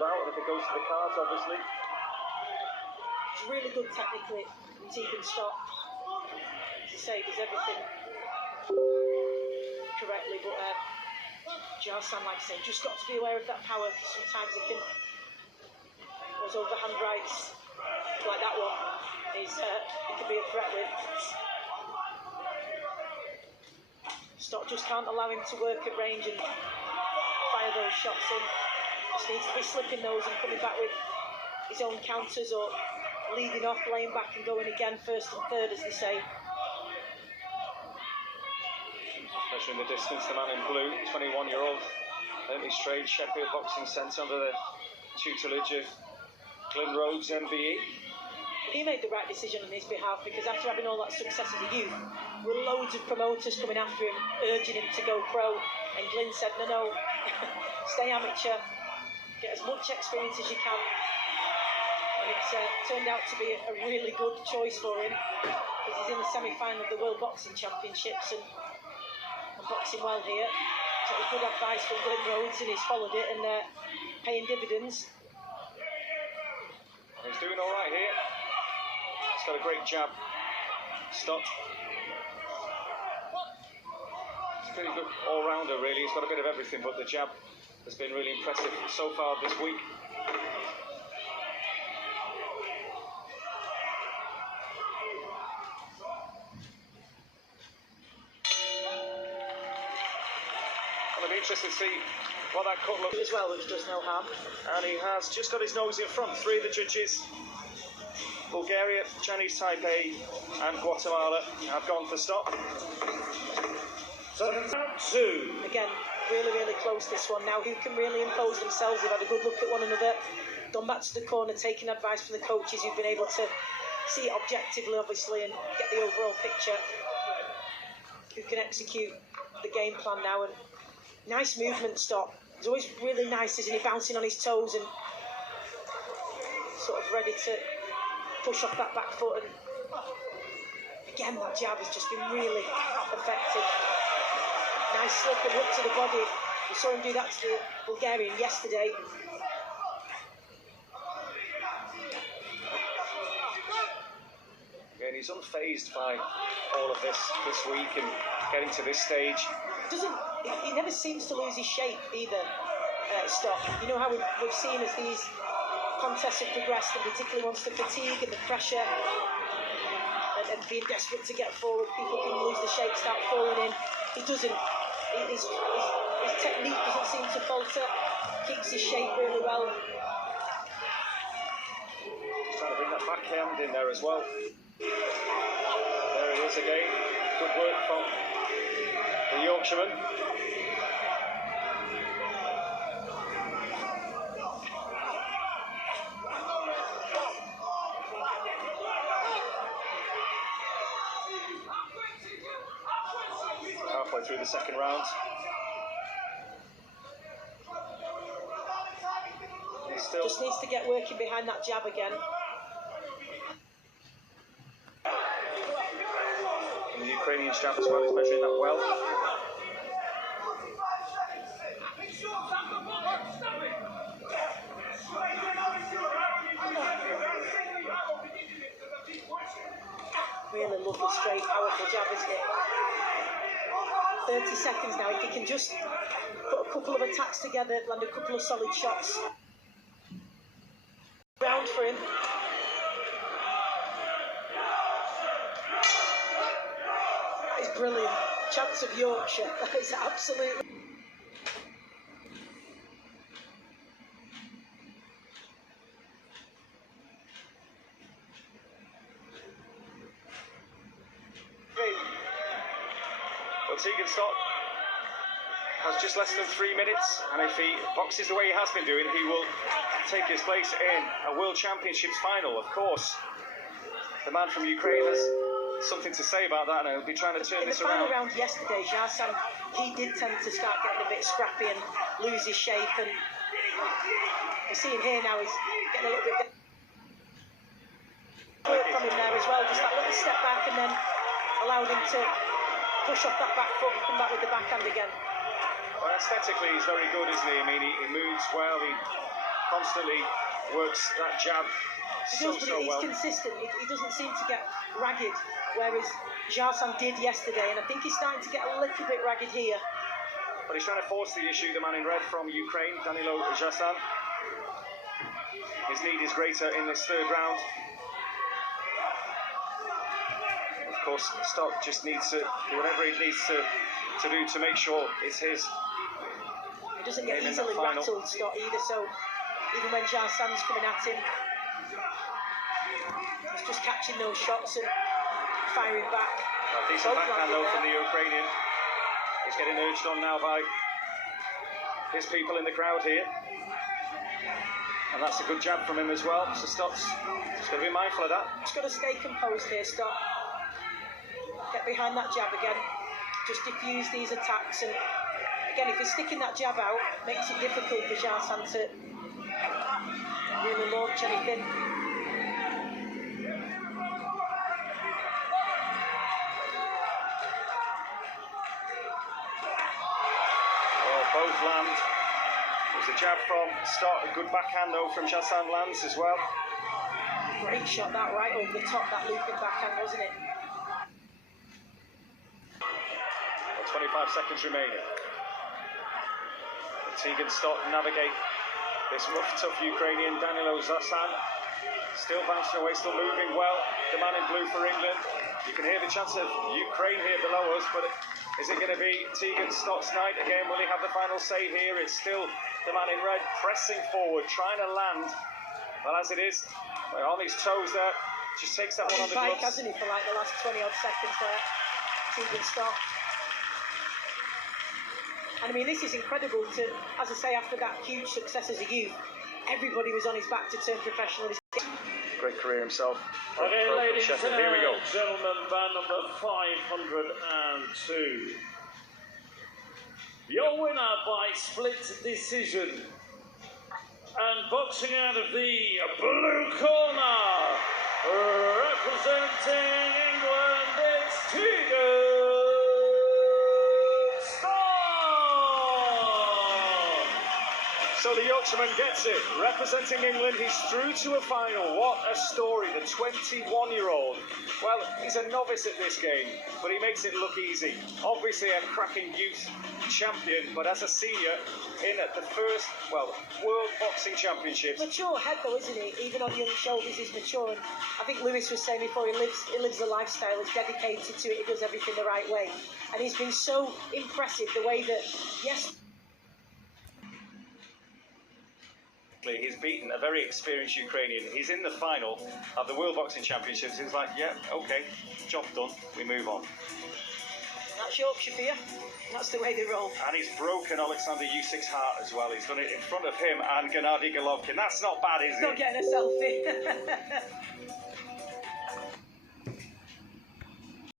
ruled out, and if it goes to the cards, obviously. It's really good technically from Tegan Stott. As I say, does everything correctly, but Zhasan, like I say, just got to be aware of that power, because sometimes it can, those overhand rights, like that one, it can be a threat with. Stott just can't allow him to work at range and fire those shots in. Just needs to be slipping those and coming back with his own counters, or leading off, laying back and going again, first and third, as they say. Measuring the distance, the man in blue, 21-year-old, Bentley Straight, Sheffield Boxing Centre, under the tutelage of Glenn Rhodes, MBE. He made the right decision on his behalf, because after having all that success as a youth, there were loads of promoters coming after him, urging him to go pro, and Glyn said, no, stay amateur, get as much experience as you can. And it's turned out to be a really good choice for him, because he's in the semi-final of the World Boxing Championships and boxing well here. So it was good advice from Glenn Rhodes, and he's followed it and paying dividends. He's doing all right here. He's got a great jab, Stott. He's a pretty good all-rounder, really. He's got a bit of everything, but the jab has been really impressive so far this week. I'll be interested to see what that cut looks as well, which does no harm. And he has just got his nose in front. Three of the judges, Bulgaria, Chinese Taipei and Guatemala, have gone for Stott. So, two. Again, really, really close this one now. Who can really impose themselves? They've had a good look at one another, gone back to the corner, taking advice from the coaches who've been able to see it objectively, obviously, and get the overall picture. Who can execute the game plan now? And nice movement, Stott. He's always really nice, isn't he? Bouncing on his toes and sort of ready to push off that back foot. And again, that jab has just been really effective. Nice slip and hook to the body. We saw him do that to the Bulgarian yesterday. Yeah, and he's unfazed by all of this week and getting to this stage. He never seems to lose his shape either, Stott. You know how we've seen as these contests have progressed, and particularly once the fatigue and the pressure and being desperate to get forward, people can lose the shape, start falling in. He doesn't. His technique doesn't seem to falter. Keeps his shape really well. He's trying to bring that backhand in there as well. There it is again. Good work from the Yorkshireman. Halfway through the second round. Just needs to get working behind that jab again. And the Ukrainian jab as well, he's measuring that well. Really lovely, straight, powerful jab, isn't it? 30 seconds now. If he can just put a couple of attacks together, land a couple of solid shots. Round for him. That is brilliant. Chance of Yorkshire. That is absolutely. Well, Tegan Stott has just less than 3 minutes, and if he boxes the way he has been doing, he will take his place in a World Championships final, of course. The man from Ukraine has something to say about that, and he'll be trying to turn this around. In the final round yesterday, Zhasan, he did tend to start getting a bit scrappy and lose his shape, and we're seeing here now he's getting a little bit work from him there as well, just that little step back, and then allowed him to push off that back foot and come back with the backhand again. Well, aesthetically, he's very good, isn't he? I mean, he moves well, he constantly works that jab so he's well. consistent. He doesn't seem to get ragged, whereas Zhasan did yesterday, and I think he's starting to get a little bit ragged here. But he's trying to force the issue, the man in red from Ukraine, Danilo Zhasan. His need is greater in this third round. Of course, Stott just needs to do whatever he needs to do to make sure it's his. He doesn't get easily rattled, Stott, either, so even when Zhasan's coming at him, he's just catching those shots and firing back. A decent backhand though from the Ukrainian. He's getting urged on now by his people in the crowd here. And that's a good jab from him as well. So Stott's got to be mindful of that. He's got to stay composed here, Stott. Get behind that jab again. Just diffuse these attacks. And again, if he's sticking that jab out, it makes it difficult for Zhasan to really launch anything. Both land. There's a jab from Stott, a good backhand though from Zhasan lands as well. Great shot that right over the top, that looping backhand, wasn't it? 25 seconds remaining. Tegan Stott navigate this rough, tough Ukrainian Danilo Zhasan. Still bouncing away, still moving well. The man in blue for England. You can hear the chants of Ukraine here below us, but is it going to be Tegan Stott's night again? Will he have the final say here? It's still the man in red pressing forward, trying to land. Well, as it is, on his toes there, just takes that one on the gloves. Hasn't he, for like the last 20 odd seconds there? Tegan Stott. And I mean, this is incredible to, as I say, after that huge success as a youth, everybody was on his back to turn professional. Great career himself. Okay, ladies and here we go. gentlemen, bout number 502. Your winner by split decision. And boxing out of the blue corner, representing England, it's Tegan Stott. So the Yorkshireman gets it. Representing England, he's through to a final. What a story, the 21-year-old. Well, he's a novice at this game, but he makes it look easy. Obviously a cracking youth champion, but as a senior in at the first, well, World Boxing Championships. Mature head though, isn't he? Even on young shoulders, he's mature. And I think Lewis was saying before, he lives the lifestyle, he's dedicated to it, he does everything the right way. And he's been so impressive the way that, yes, he's beaten a very experienced Ukrainian. He's in the final of the World Boxing Championships. He's like, yeah, okay, job done, we move on. that's Yorkshire for you. That's the way they roll. And he's broken Alexander Usyk's heart as well. He's done it in front of him and Gennady Golovkin. That's not bad, is it? Not getting a selfie.